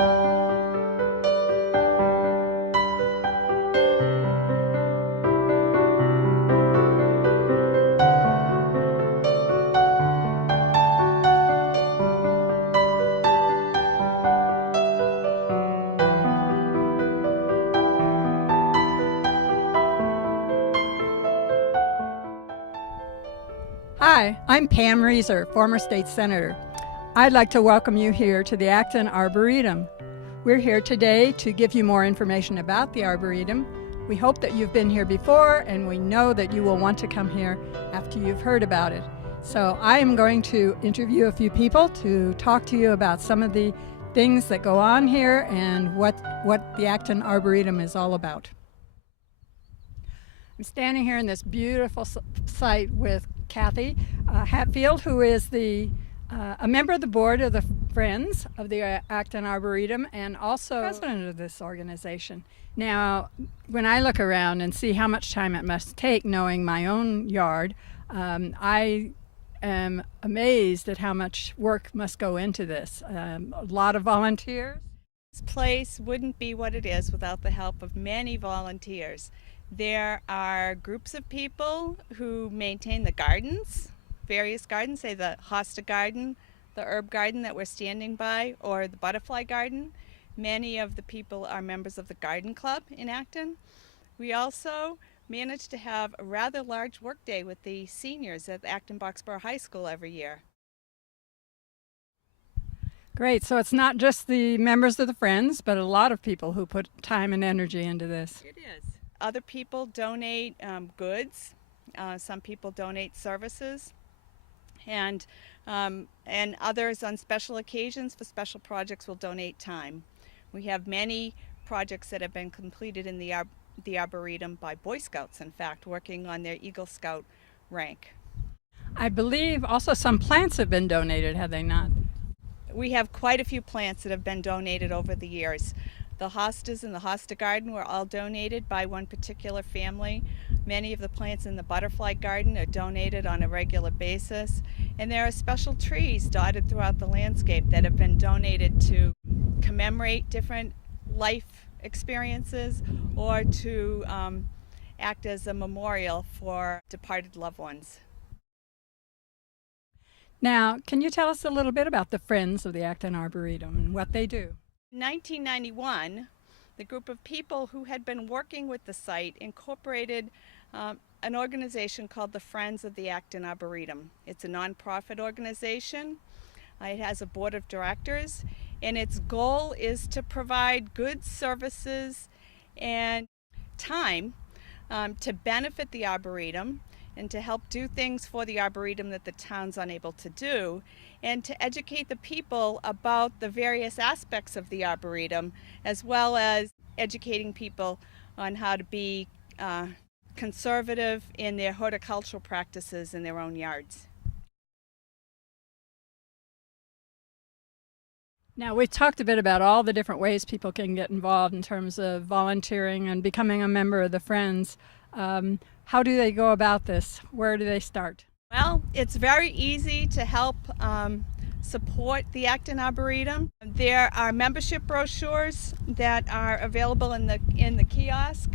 Hi, I'm Pam Resor, former state senator. I'd like to welcome you here to the Acton Arboretum. We're here today to give you more information about the Arboretum. We hope that you've been here before, and we know that you will want to come here after you've heard about it. So I am going to interview a few people to talk to you about some of the things that go on here and what the Acton Arboretum is all about. I'm standing here in this beautiful site with Cathy Hatfield, who is a member of the board of the Friends of the Acton Arboretum and also president of this organization. Now, when I look around and see how much time it must take knowing my own yard, I am amazed at how much work must go into this. A lot of volunteers. This place wouldn't be what it is without the help of many volunteers. There are groups of people who maintain the gardens, various gardens, say the hosta garden, the herb garden that we're standing by, or the butterfly garden. Many of the people are members of the garden club in Acton. We also manage to have a rather large work day with the seniors at Acton Boxborough High School every year. Great, so it's not just the members of the Friends, but a lot of people who put time and energy into this. It is. Other people donate goods. Some people donate services, and others on special occasions for special projects will donate time. We have many projects that have been completed in the Arboretum by Boy Scouts, in fact, working on their Eagle Scout rank. I believe also some plants have been donated, have they not? We have quite a few plants that have been donated over the years. The hostas in the hosta garden were all donated by one particular family. Many of the plants in the butterfly garden are donated on a regular basis. And there are special trees dotted throughout the landscape that have been donated to commemorate different life experiences or to act as a memorial for departed loved ones. Now, can you tell us a little bit about the Friends of the Acton Arboretum and what they do? In 1991, the group of people who had been working with the site incorporated an organization called the Friends of the Acton Arboretum. It's a nonprofit organization. It has a board of directors, and its goal is to provide goods, services, and time to benefit the Arboretum and to help do things for the Arboretum that the town's unable to do, and to educate the people about the various aspects of the Arboretum, as well as educating people on how to be conservative in their horticultural practices in their own yards. Now, we've talked a bit about all the different ways people can get involved in terms of volunteering and becoming a member of the Friends. How do they go about this? Where do they start? Well, it's very easy to help support the Acton Arboretum. There are membership brochures that are available in the kiosk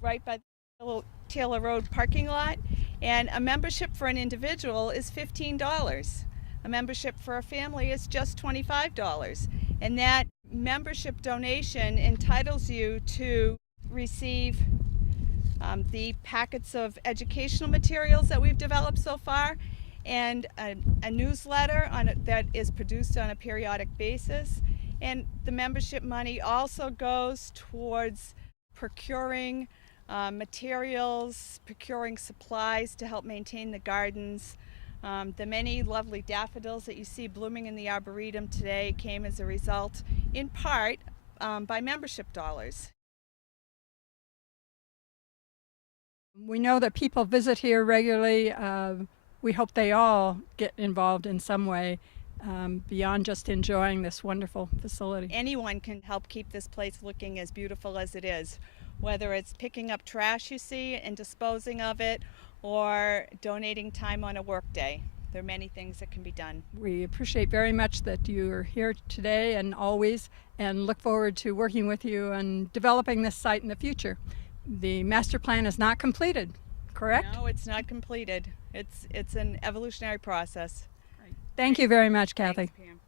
right by the little Taylor Road parking lot, and a membership for an individual is $15. A membership for a family is just $25, and that membership donation entitles you to receive the packets of educational materials that we've developed so far, and a newsletter that is produced on a periodic basis. And the membership money also goes towards procuring materials, procuring supplies to help maintain the gardens. The many lovely daffodils that you see blooming in the Arboretum today came as a result, in part, by membership dollars. We know that people visit here regularly. We hope they all get involved in some way beyond just enjoying this wonderful facility. Anyone can help keep this place looking as beautiful as it is, whether it's picking up trash you see and disposing of it, or donating time on a work day. there are many things that can be done. We appreciate very much that you are here today and always, and look forward to working with you and developing this site in the future. The master plan is not completed, correct? No, it's not completed. It's an evolutionary process. Thank you very much, Cathy. Thanks, Pam.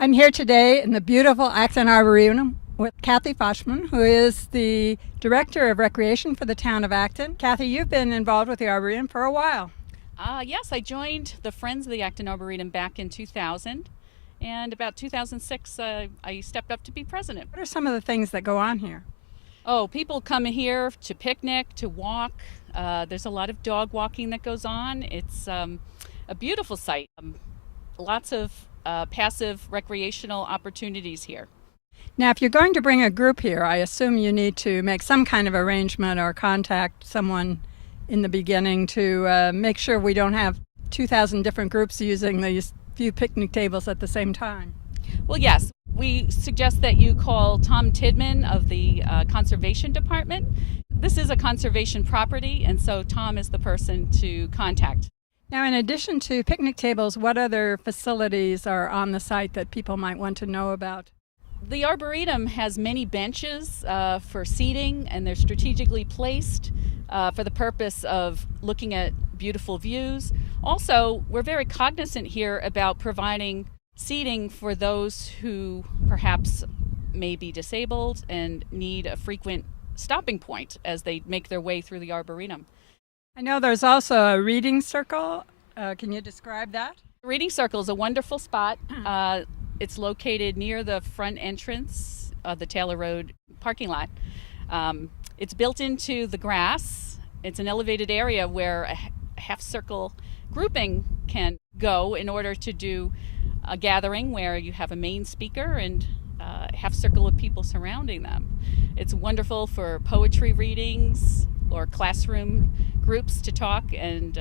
I'm here today in the beautiful Acton Arboretum with Cathy Hatfield, who is the Director of Recreation for the town of Acton. Cathy, you've been involved with the Arboretum for a while. Yes, I joined the Friends of the Acton Arboretum back in 2000, and about 2006 I stepped up to be president. What are some of the things that go on here? Oh, people come here to picnic, to walk. There's a lot of dog walking that goes on. It's a beautiful site. Lots of passive recreational opportunities here. Now, if you're going to bring a group here, I assume you need to make some kind of arrangement or contact someone in the beginning to make sure we don't have 2,000 different groups using these few picnic tables at the same time. Well, yes, we suggest that you call Tom Tidman of the Conservation Department. This is a conservation property, and so Tom is the person to contact. Now, in addition to picnic tables, what other facilities are on the site that people might want to know about? The Arboretum has many benches for seating, and they're strategically placed for the purpose of looking at beautiful views. Also, we're very cognizant here about providing seating for those who perhaps may be disabled and need a frequent stopping point as they make their way through the Arboretum. I know there's also a reading circle. Can you describe that? The Reading Circle is a wonderful spot. It's located near the front entrance of the Taylor Road parking lot. It's built into the grass. It's an elevated area where a half-circle grouping can go in order to do a gathering where you have a main speaker and a half-circle of people surrounding them. It's wonderful for poetry readings or classroom groups to talk and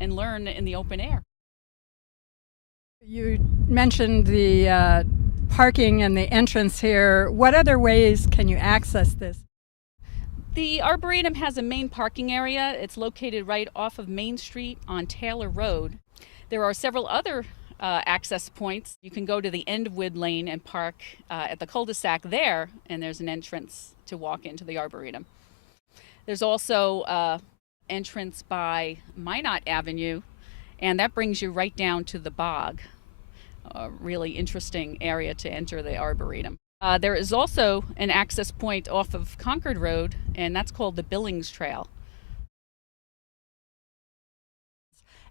learn in the open air. You mentioned the parking and the entrance here. What other ways can you access this? The Arboretum has a main parking area. It's located right off of Main Street on Taylor Road. There are several other access points. You can go to the end of Wood Lane and park at the cul-de-sac there, and there's an entrance to walk into the Arboretum. There's also entrance by Minot Avenue, and that brings you right down to the bog. A really interesting area to enter the Arboretum. There is also an access point off of Concord Road, and that's called the Billings Trail.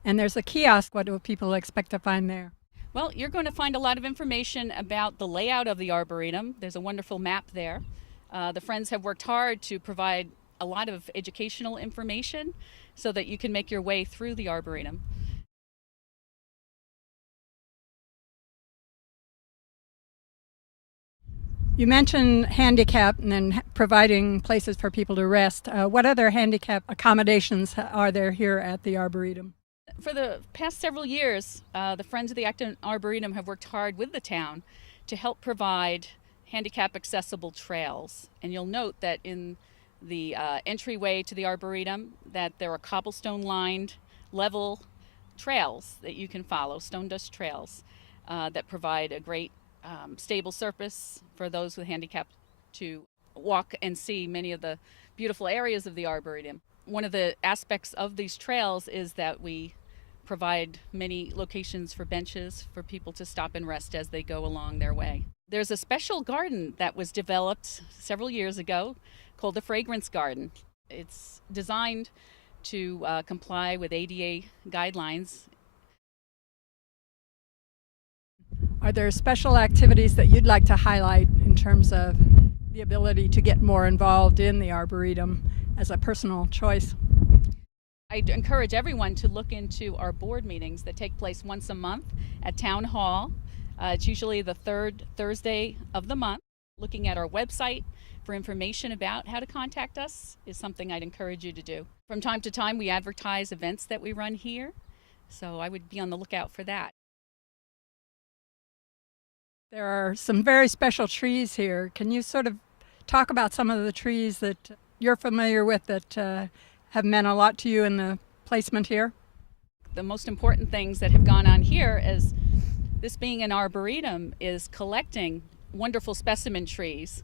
And there's a kiosk. What do people expect to find there? Well, you're going to find a lot of information about the layout of the Arboretum. There's a wonderful map there. The Friends have worked hard to provide a lot of educational information so that you can make your way through the Arboretum. You mentioned handicap and then providing places for people to rest. What other handicap accommodations are there here at the Arboretum? For the past several years, the Friends of the Acton Arboretum have worked hard with the town to help provide handicap accessible trails. And you'll note that in the entryway to the Arboretum that there are cobblestone lined level trails that you can follow, stone dust trails that provide a great stable surface for those with handicap to walk and see many of the beautiful areas of the Arboretum. One of the aspects of these trails is that we provide many locations for benches for people to stop and rest as they go along their way. There's a special garden that was developed several years ago called the Fragrance Garden. It's designed to comply with ADA guidelines. Are there special activities that you'd like to highlight in terms of the ability to get more involved in the Arboretum as a personal choice? I'd encourage everyone to look into our board meetings that take place once a month at Town Hall. It's usually the third Thursday of the month. Looking at our website for information about how to contact us is something I'd encourage you to do. From time to time, we advertise events that we run here, so I would be on the lookout for that. There are some very special trees here. Can you sort of talk about some of the trees that you're familiar with that have meant a lot to you in the placement here? The most important things that have gone on here, as this being an arboretum, is collecting wonderful specimen trees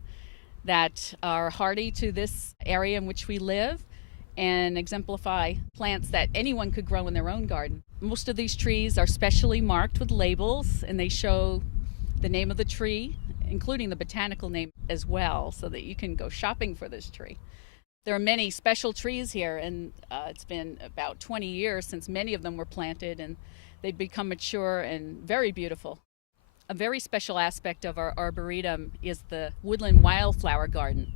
that are hardy to this area in which we live and exemplify plants that anyone could grow in their own garden. Most of these trees are specially marked with labels, and they show the name of the tree, including the botanical name as well, so that you can go shopping for this tree. There are many special trees here, and it's been about 20 years since many of them were planted, and they've become mature and very beautiful. A very special aspect of our arboretum is the woodland wildflower garden.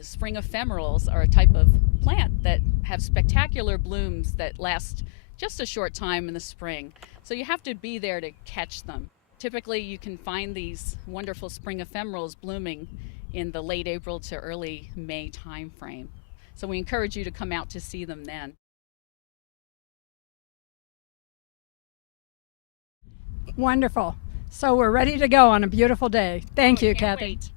Spring ephemerals are a type of plant that have spectacular blooms that last just a short time in the spring, so you have to be there to catch them. Typically, you can find these wonderful spring ephemerals blooming in the late April to early May time frame. So we encourage you to come out to see them then. Wonderful. So we're ready to go on a beautiful day. Thank you, Can't Cathy. wait.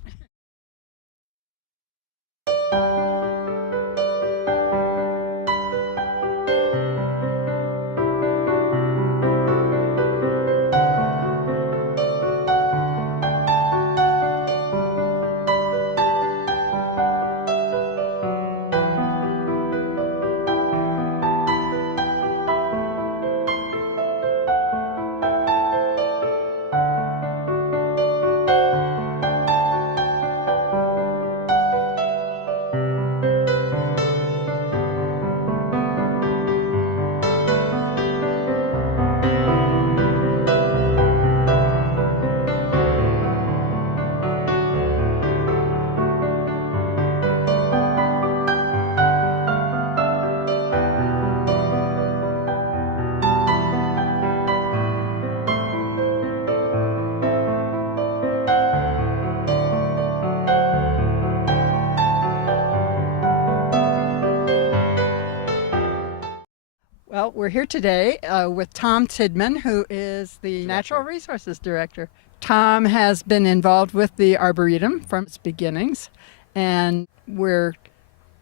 Well, we're here today with Tom Tidman, who is the Natural Resources Director. Tom has been involved with the Arboretum from its beginnings, and we're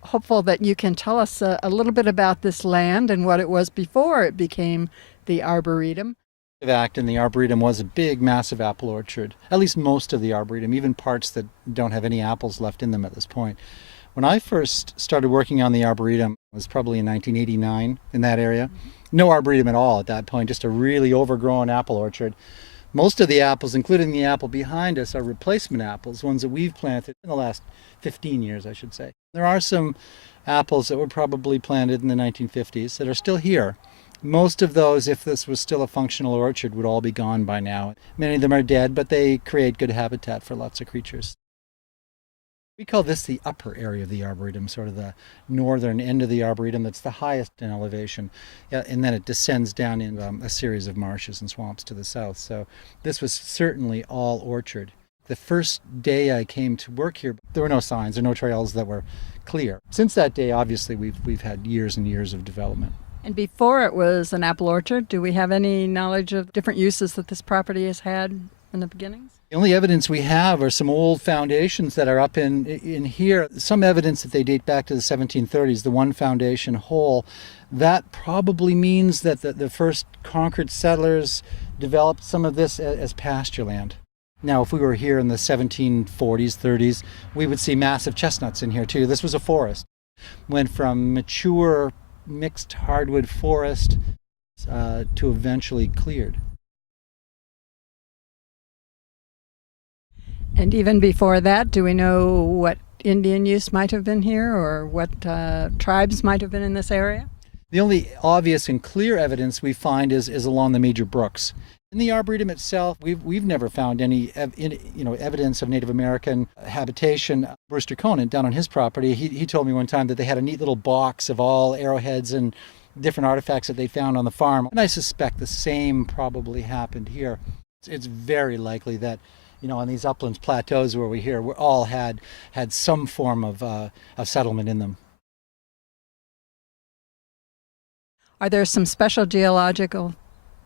hopeful that you can tell us a little bit about this land and what it was before it became the Arboretum. Of Acton, the Arboretum was a big, massive apple orchard, at least most of the Arboretum, even parts that don't have any apples left in them at this point. When I first started working on the Arboretum, it was probably in 1989 in that area. No Arboretum at all at that point, just a really overgrown apple orchard. Most of the apples, including the apple behind us, are replacement apples, ones that we've planted in the last 15 years, I should say. There are some apples that were probably planted in the 1950s that are still here. Most of those, if this was still a functional orchard, would all be gone by now. Many of them are dead, but they create good habitat for lots of creatures. We call this the upper area of the Arboretum, sort of the northern end of the Arboretum that's the highest in elevation. And then it descends down in a series of marshes and swamps to the south. So this was certainly all orchard. The first day I came to work here, there were no signs or no trails that were clear. Since that day, obviously, we've had years and years of development. And before it was an apple orchard, do we have any knowledge of different uses that this property has had in the beginnings? The only evidence we have are some old foundations that are up in here. Some evidence that they date back to the 1730s, the one foundation hole. That probably means that the first Concord settlers developed some of this as pasture land. Now, if we were here in the 1740s, 30s, we would see massive chestnuts in here too. This was a forest. Went from mature mixed hardwood forest to eventually cleared. And even before that, do we know what Indian use might have been here or what tribes might have been in this area? The only obvious and clear evidence we find is along the major brooks. In the Arboretum itself, we've never found any evidence of Native American habitation. Brewster Conant, down on his property, he told me one time that they had a neat little box of all arrowheads and different artifacts that they found on the farm. And I suspect the same probably happened here. It's very likely that, on these uplands plateaus where we all had some form of settlement in them. Are there some special geological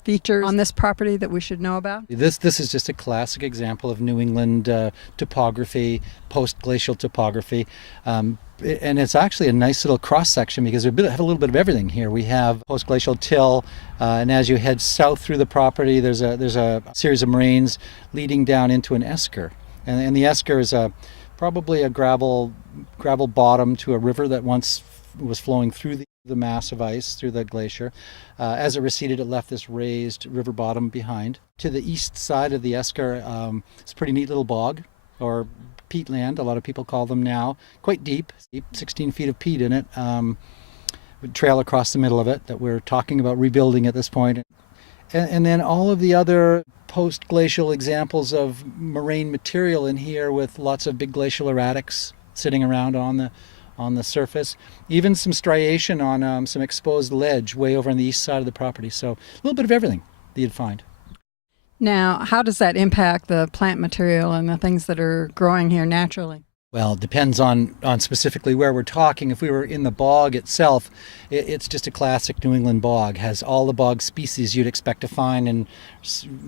features on this property that we should know about? This is just a classic example of New England topography, post-glacial topography. And it's actually a nice little cross-section because we have a little bit of everything here. We have post-glacial till, and as you head south through the property, there's a series of moraines leading down into an esker. And the esker is probably a gravel bottom to a river that once was flowing through the mass of ice through the glacier. As it receded, it left this raised river bottom behind. To the east side of the esker, it's a pretty neat little bog, or peatland, a lot of people call them now. Quite deep, 16 feet of peat in it. With trail across the middle of it that we're talking about rebuilding at this point. And then all of the other post-glacial examples of moraine material in here with lots of big glacial erratics sitting around on the surface. Even some striation on some exposed ledge way over on the east side of the property. So a little bit of everything that you'd find. Now, how does that impact the plant material and the things that are growing here naturally? Well, it depends on specifically where we're talking. If we were in the bog itself, it's just a classic New England bog. Has all the bog species you'd expect to find in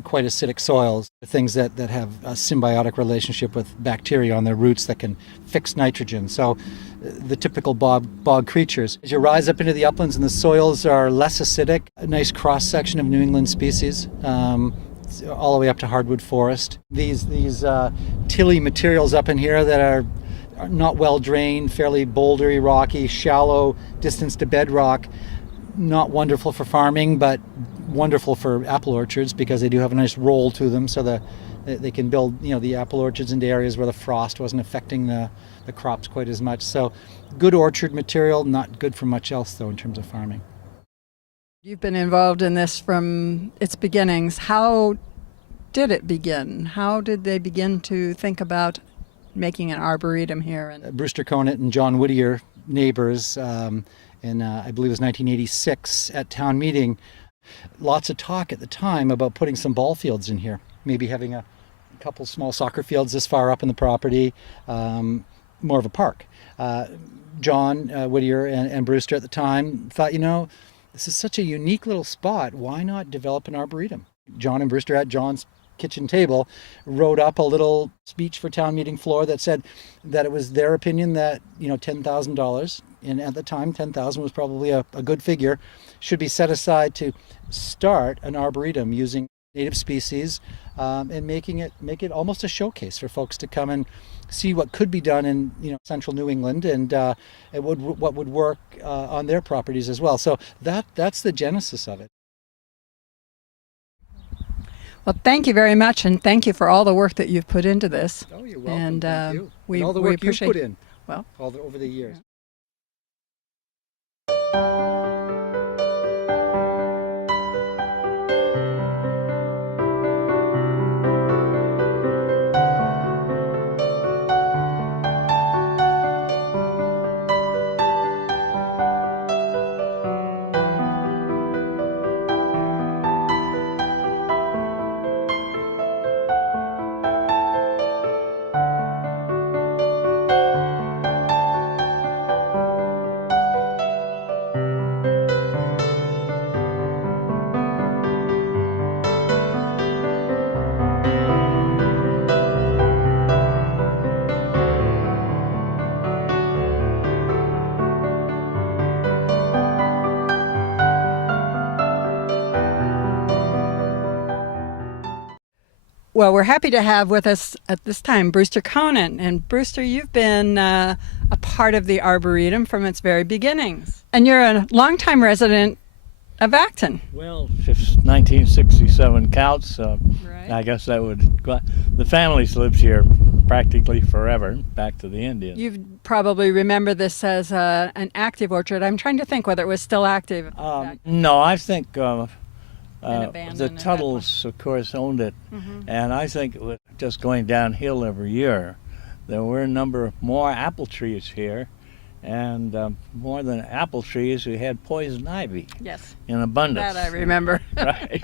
quite acidic soils. Things that have a symbiotic relationship with bacteria on their roots that can fix nitrogen. So the typical bog creatures. As you rise up into the uplands and the soils are less acidic, a nice cross-section of New England species. All the way up to hardwood forest. These tilly materials up in here that are not well drained, fairly bouldery, rocky, shallow distance to bedrock. Not wonderful for farming, but wonderful for apple orchards because they do have a nice roll to them, so that they can build the apple orchards into areas where the frost wasn't affecting the crops quite as much. So good orchard material, not good for much else though in terms of farming. You've been involved in this from its beginnings. How did it begin? How did they begin to think about making an arboretum here? Brewster Conant and John Whittier, neighbors, in I believe it was 1986 at town meeting. Lots of talk at the time about putting some ball fields in here, maybe having a couple small soccer fields this far up in the property, more of a park. John Whittier and Brewster at the time thought, this is such a unique little spot. Why not develop an arboretum? John and Brewster at John's kitchen table wrote up a little speech for town meeting floor that said that it was their opinion that $10,000, and at the time $10,000 was probably a good figure, should be set aside to start an arboretum using native species and make it almost a showcase for folks to come and see what could be done in central New England and what would work on their properties as well. So that's the genesis of it. Well, thank you very much, and thank you for all the work that you've put into this. Oh, you're welcome. And thank you. we and all the work appreciate you've put in over the years. Yeah. Well, we're happy to have with us at this time Brewster Conant. And Brewster, you've been a part of the Arboretum from its very beginnings. And you're a longtime resident of Acton. Well, if 1967 counts, Right. I guess that would. The family's lived here practically forever, back to the Indians. You probably remember this as an active orchard. I'm trying to think whether it was still active. No, I think abandoned the at that Tuttles, of course, owned it, and I think it was just going downhill every year. There were a number of more apple trees here, and more than apple trees, we had poison ivy Yes, in abundance. that I remember. Right.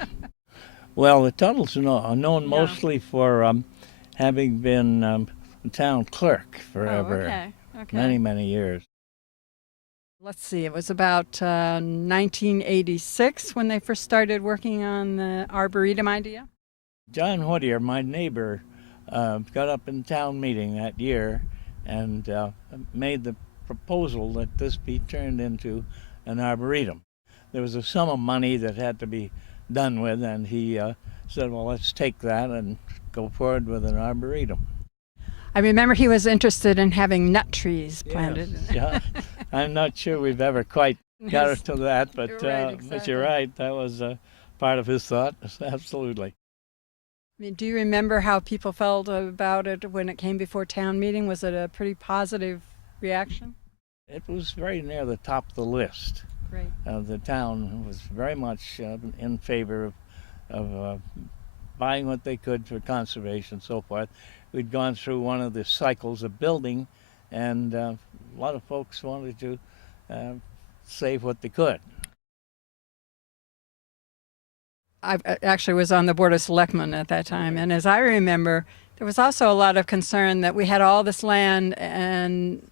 Well, the Tuttles are known mostly for having been town clerk forever, Okay. many years. Let's see, it was about 1986 when they first started working on the Arboretum idea. John Whittier, my neighbor, got up in town meeting that year and made the proposal that this be turned into an arboretum. There was a sum of money that had to be done with, and he said, well, let's take that and go forward with an arboretum. I remember he was interested in having nut trees planted. Yes, yeah. I'm not sure we've ever quite got it to that, but Right, but exactly. you're right. That was part of his thought. Absolutely. I mean, do you remember how people felt about it when it came before town meeting? Was it a pretty positive reaction? It was very near the top of the list. Great. The town was very much in favor of buying what they could for conservation and so forth. We'd gone through one of the cycles of building, and a lot of folks wanted to save what they could. I actually was on the Board of Selectmen at that time, and as I remember, there was also a lot of concern that we had all this land and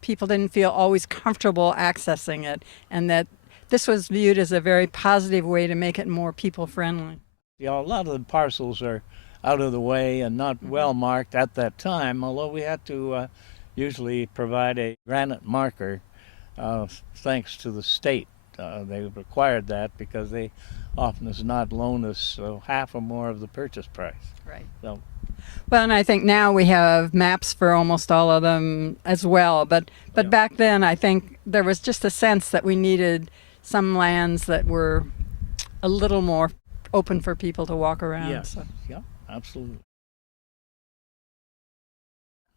people didn't feel always comfortable accessing it, and that this was viewed as a very positive way to make it more people-friendly. You know, a lot of the parcels are out of the way and not well marked at that time, although we had to usually provide a granite marker thanks to the state. They required that because they often does not loan us half or more of the purchase price. Right. So, Well, and I think now we have maps for almost all of them as well, but back then I think there was just a sense that we needed some lands that were a little more open for people to walk around. yes, So. yeah, absolutely.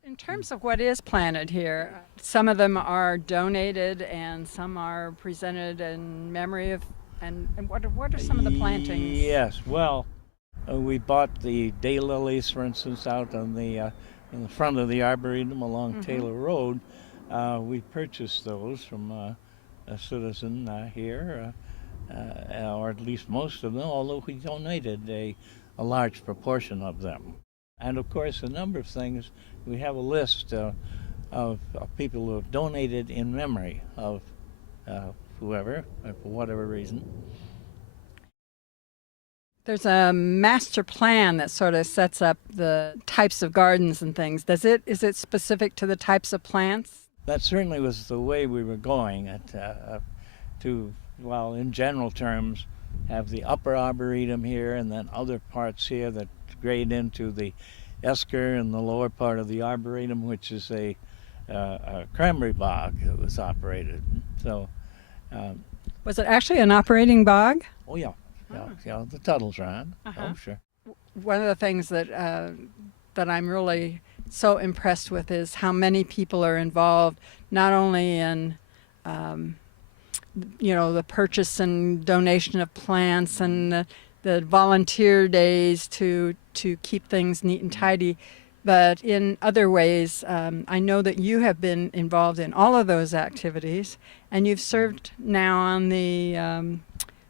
In terms of what is planted here, some of them are donated and some are presented in memory of, and what are some of the plantings? Yes, well, we bought the daylilies, for instance, out on the in the front of the Arboretum along Taylor Road. We purchased those from a citizen here, or at least most of them, although we donated a large proportion of them. And of course, a number of things. We have a list of people who have donated in memory of whoever, for whatever reason. There's a master plan that sort of sets up the types of gardens and things. Is it specific to the types of plants? That certainly was the way we were going to, well, in general terms, have the upper Arboretum here and then other parts here that grade into the esker in the lower part of the Arboretum, which is a cranberry bog that was operated. So, Was it actually an operating bog? oh yeah, yeah, the Tuttles ran. Oh sure. One of the things that that I'm really so impressed with is how many people are involved, not only in the purchase and donation of plants and the volunteer days to keep things neat and tidy, but in other ways. I know that you have been involved in all of those activities, and you've served now on the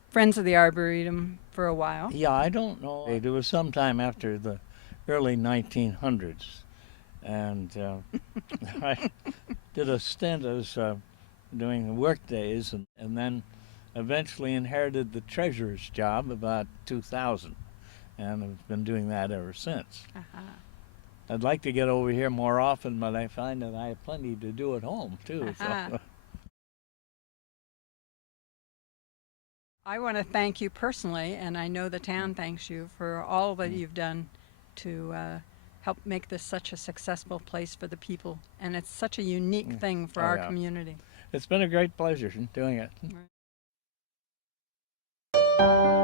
Friends of the Arboretum for a while. Yeah, I don't know. It was sometime after the early 1900s, and I did a stint as doing the work days, and then eventually inherited the treasurer's job about 2000, and I've been doing that ever since. I'd like to get over here more often, but I find that I have plenty to do at home too. So. I want to thank you personally, and I know the town thanks you for all that you've done to help make this such a successful place for the people. And it's such a unique thing for our community. It's been a great pleasure doing it. Right.